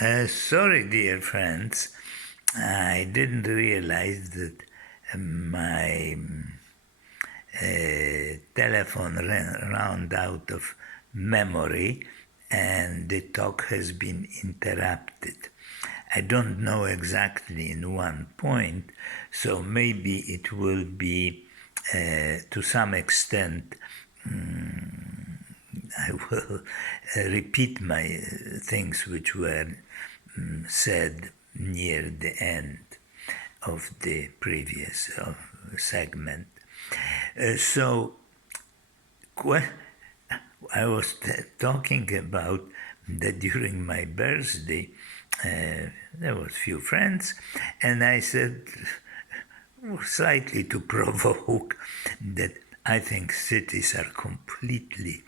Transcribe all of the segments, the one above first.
Sorry, dear friends, I didn't realize that my telephone ran out of memory and the talk has been interrupted. I don't know exactly in one point, so maybe it will be to some extent I will repeat my things which were said near the end of the previous segment. So, I was talking about that during my birthday, there was few friends, and I said, slightly to provoke, that I think cities are completely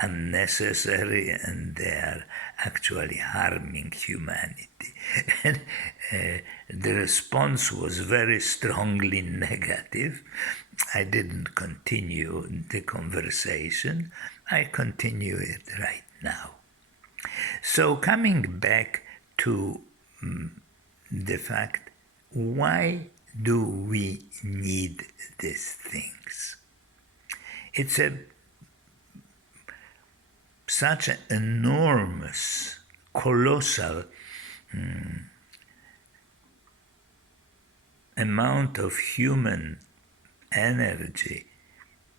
unnecessary and they are actually harming humanity. And the response was very strongly negative. I didn't continue the conversation. I continue it right now. So, coming back to the fact, why do we need these things? It's such an enormous, colossal amount of human energy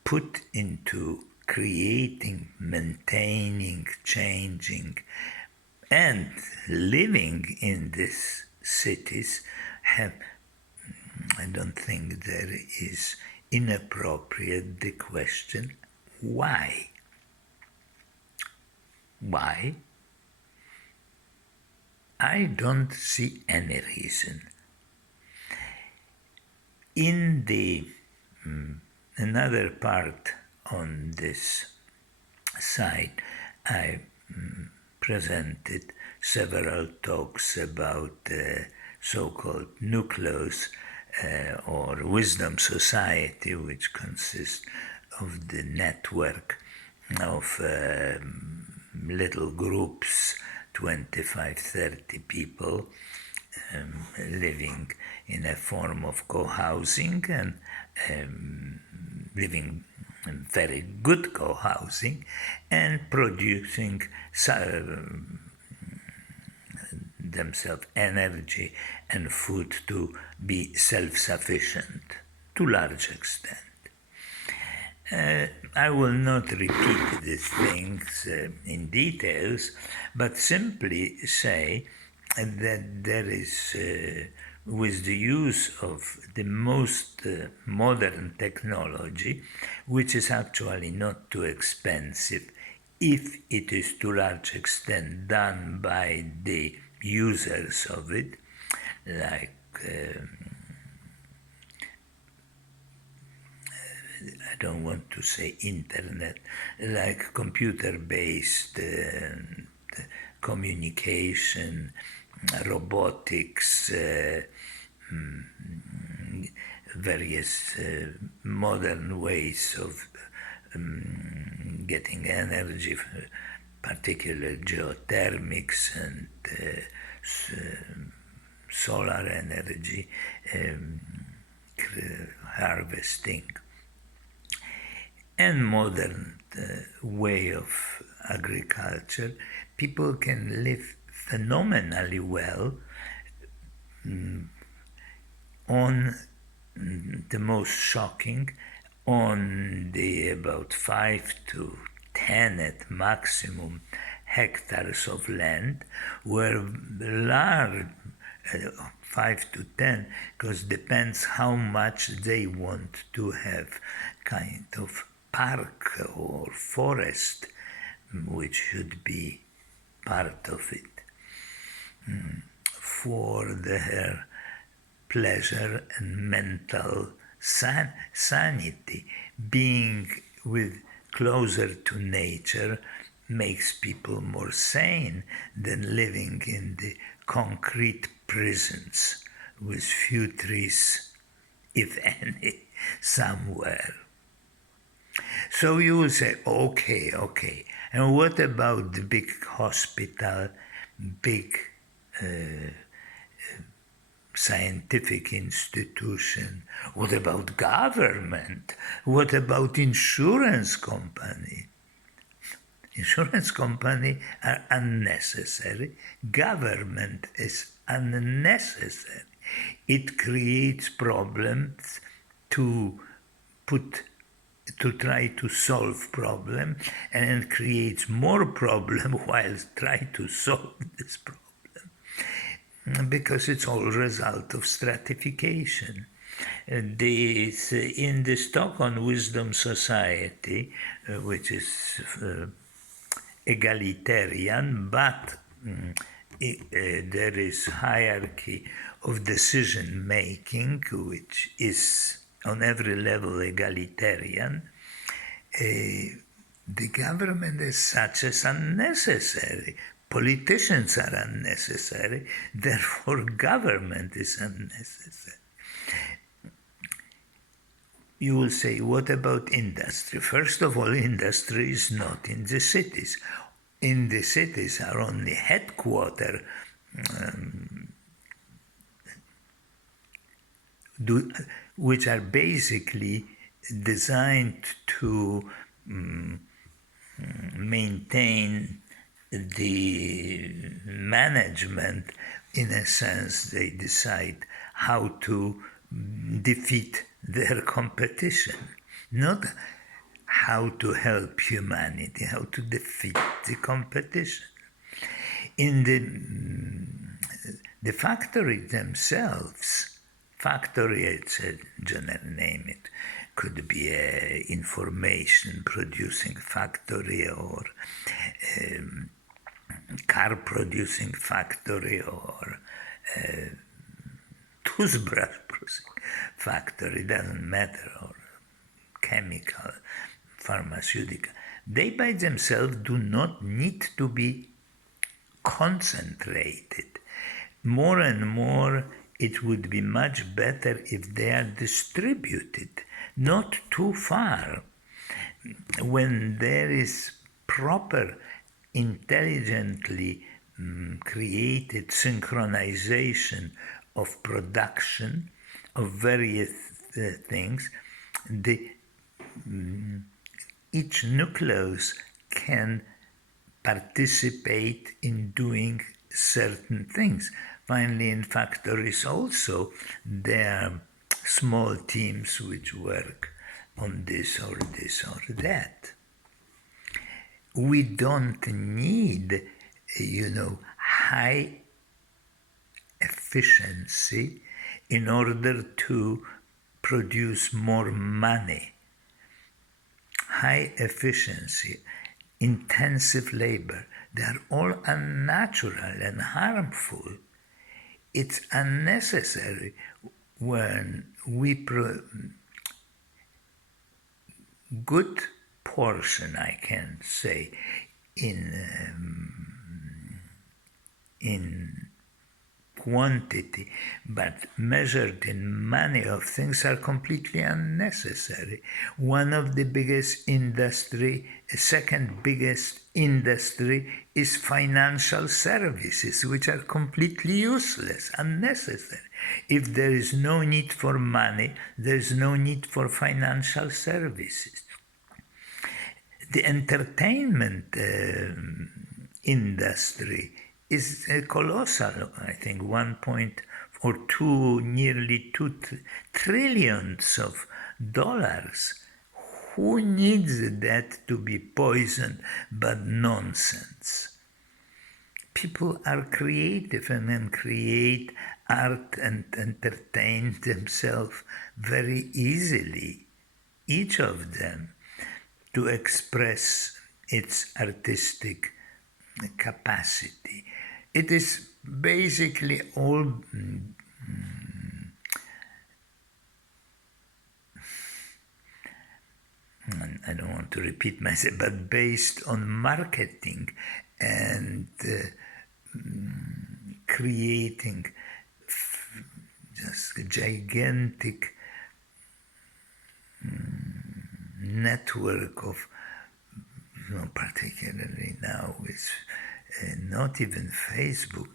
put into creating, maintaining, changing, and living in these cities. I don't think there is inappropriate the question, why? Why? I don't see any reason. In the another part on this site, I presented several talks about the so-called nucleus or wisdom society, which consists of the network of little groups, 25, 30 people living in a form of co-housing and living very good co-housing and producing themselves energy and food to be self-sufficient to large extent. I will not repeat these things in details, but simply say that there is, with the use of the most modern technology, which is actually not too expensive, if it is to large extent done by the users of it, like I don't want to say internet, like computer-based communication, robotics, various modern ways of getting energy, particularly geothermics and solar energy harvesting, and modern way of agriculture, people can live phenomenally well on the most shocking, on the about 5 to 10 at maximum hectares of land, where large 5 to 10, because depends how much they want to have kind of park or forest, which should be part of it, for their pleasure and mental sanity. Being with closer to nature makes people more sane than living in the concrete prisons with few trees, if any, somewhere. So you will say, okay. And what about the big hospital, big scientific institution? What about government? What about insurance company? Insurance company are unnecessary. Government is unnecessary. It creates problems to put to try to solve problem and creates more problem while trying to solve this problem because it's all result of stratification. This, in the Stockholm Wisdom Society, which is egalitarian, but there is hierarchy of decision making, which is on every level egalitarian. The government as such is unnecessary. Politicians are unnecessary, therefore government is unnecessary. You will say, what about industry? First of all, industry is not in the cities. In the cities are only headquarters which are basically designed to maintain the management. In a sense, they decide how to defeat their competition, not how to help humanity, how to defeat the competition. In the factory themselves, factory, it's a general name, it could be a information producing factory or car producing factory or toothbrush producing factory, doesn't matter, or chemical, pharmaceutical. They by themselves do not need to be concentrated. More and more, it would be much better if they are distributed, not too far. When there is proper, intelligently created synchronization of production of various things, each nucleus can participate in doing certain things. Finally, in factories also, there are small teams which work on this or that. We don't need, high efficiency in order to produce more money. High efficiency, intensive labor, they are all unnatural and harmful. It's unnecessary when good portion, I can say, in quantity, but measured in money of things are completely unnecessary. One of the biggest industry, second biggest industry is financial services, which are completely useless, unnecessary. If there is no need for money, there is no need for financial services. The entertainment industry is colossal. I think 1.2, nearly 2 trillions of dollars. Who needs that to be poisoned but nonsense? People are creative and then create art and entertain themselves very easily, each of them, to express its artistic capacity. It is basically all I don't want to repeat myself, but based on marketing and creating just gigantic network of, particularly now with not even Facebook,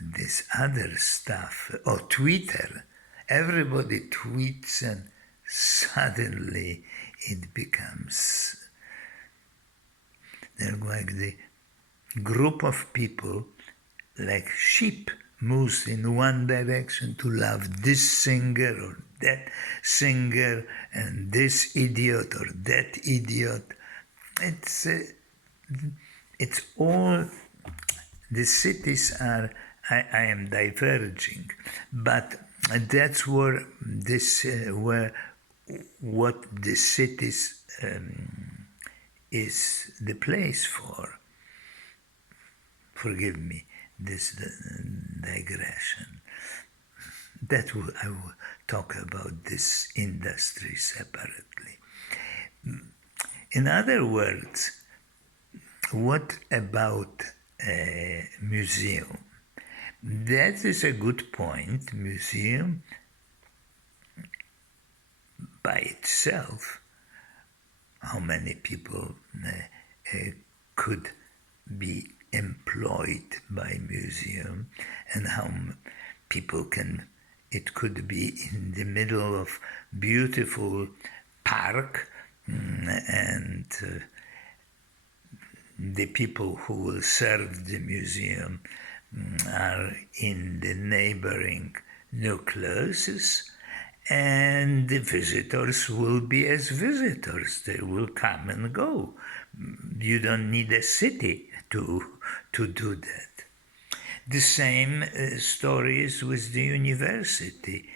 this other stuff, or Twitter. Everybody tweets and suddenly it becomes, they're like the group of people, like sheep, moves in one direction to love this singer or that singer and this idiot or that idiot. It's all, the cities are, I am diverging, but that's where this, where what the cities is the place for. Forgive me this digression. I will talk about this industry separately. In other words, what about a museum? That is a good point. Museum by itself, how many people could be employed by museum, and how people can, it could be in the middle of beautiful park, and the people who will serve the museum are in the neighboring nucleuses, and the visitors will be as visitors. They will come and go. You don't need a city to do that. The same story is with the university.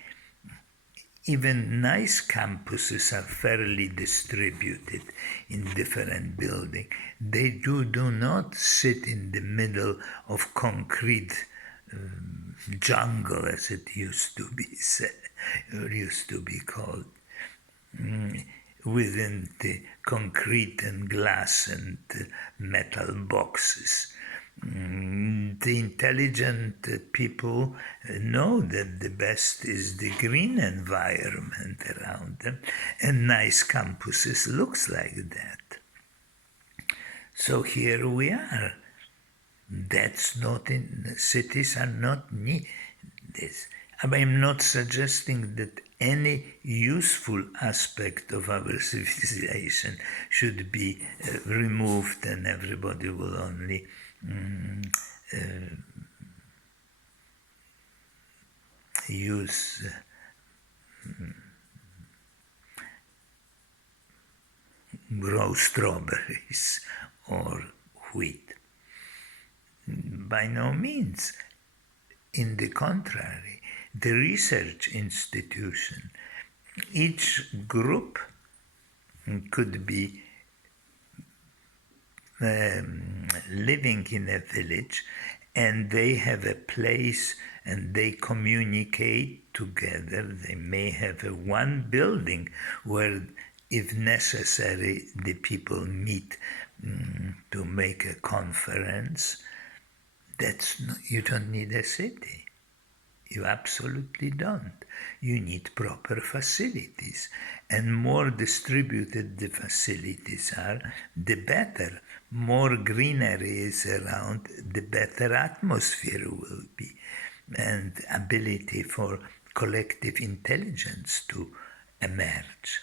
Even nice campuses are fairly distributed in different buildings. They do not sit in the middle of concrete jungle, as it used to be said, or used to be called, within the concrete and glass and metal boxes. The intelligent people know that the best is the green environment around them, and nice campuses looks like that. So here we are. That's not in, cities are not neat. I'm not suggesting that any useful aspect of our civilization should be removed and everybody will only use grow strawberries or wheat. By no means. In the contrary, the research institution, each group could be living in a village, and they have a place and they communicate together. They may have one building where, if necessary, the people meet to make a conference. You don't need a city. You absolutely don't. You need proper facilities. And more distributed the facilities are, the better. More greenery is around, the better atmosphere will be. And ability for collective intelligence to emerge.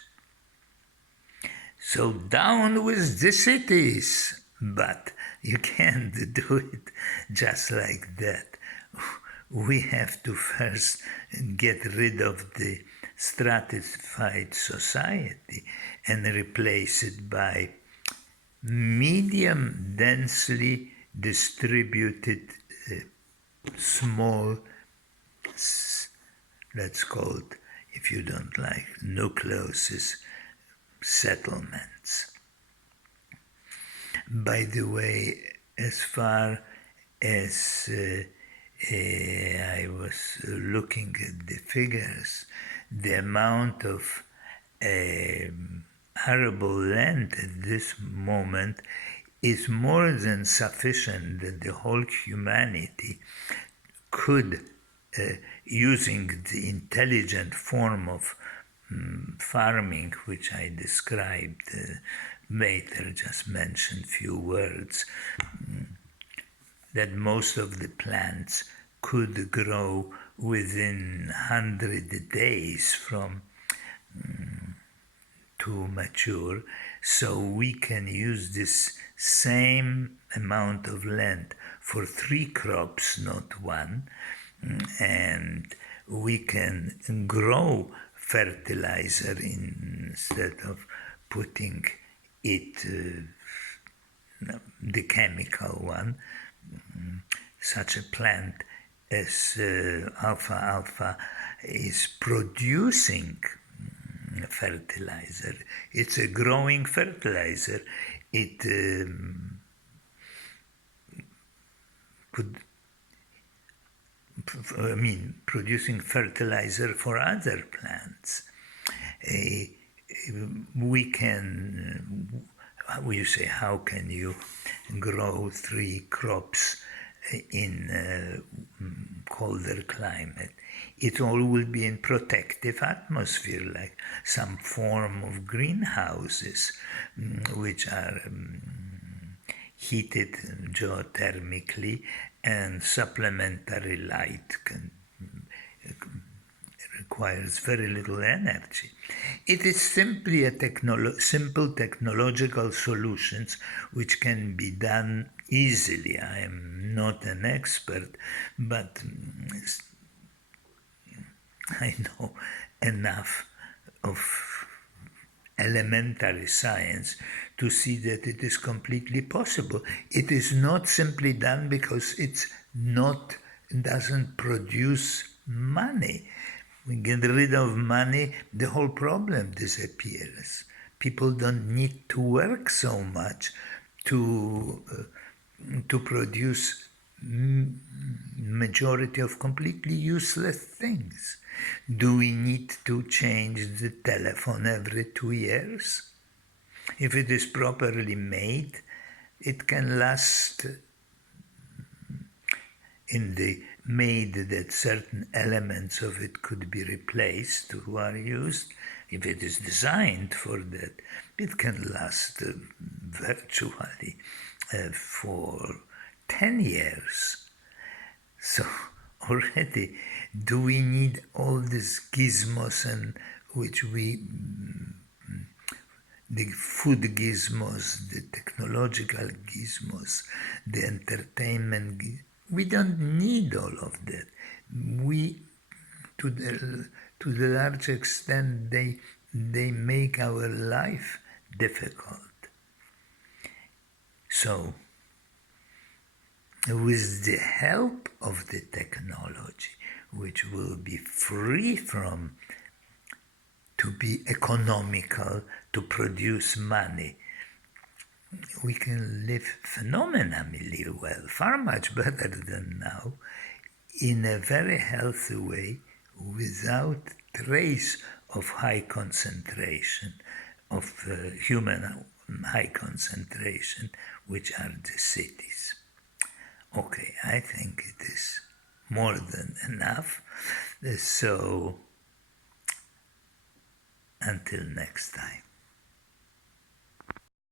So down with the cities. But you can't do it just like that. We have to first get rid of the stratified society and replace it by medium densely distributed small, let's call it, if you don't like, nucleuses, settlements. By the way, as far as I was looking at the figures, the amount of arable land at this moment is more than sufficient that the whole humanity could, using the intelligent form of farming, which I described later, just mentioned few words, that most of the plants could grow within 100 days from to mature, so we can use this same amount of land for 3 crops, not one, and we can grow fertilizer instead of putting it, the chemical one. Such a plant as alfalfa is producing fertilizer. It's a growing fertilizer. It producing fertilizer for other plants. We can, you say, how can you grow 3 crops in colder climate? It all will be in protective atmosphere, like some form of greenhouses, which are heated geothermically, and supplementary light requires very little energy. It is simply a simple technological solutions which can be done easily. I am not an expert, but I know enough of elementary science to see that it is completely possible. It is not simply done because doesn't produce money. We get rid of money, the whole problem disappears. People don't need to work so much to produce majority of completely useless things. Do we need to change the telephone every 2 years? If it is properly made, it can last in the made that certain elements of it could be replaced who are used. If it is designed for that, it can last virtually for 10 years. So already, do we need all these gizmos and the food gizmos, the technological gizmos, the entertainment gizmos? We don't need all of that. To the large extent, they make our life difficult. So, with the help of the technology, which will be free to be economical, to produce money, we can live phenomenally well, far much better than now, in a very healthy way, without trace of high concentration, of human high concentration, which are the cities. Okay, I think it is more than enough. So, until next time.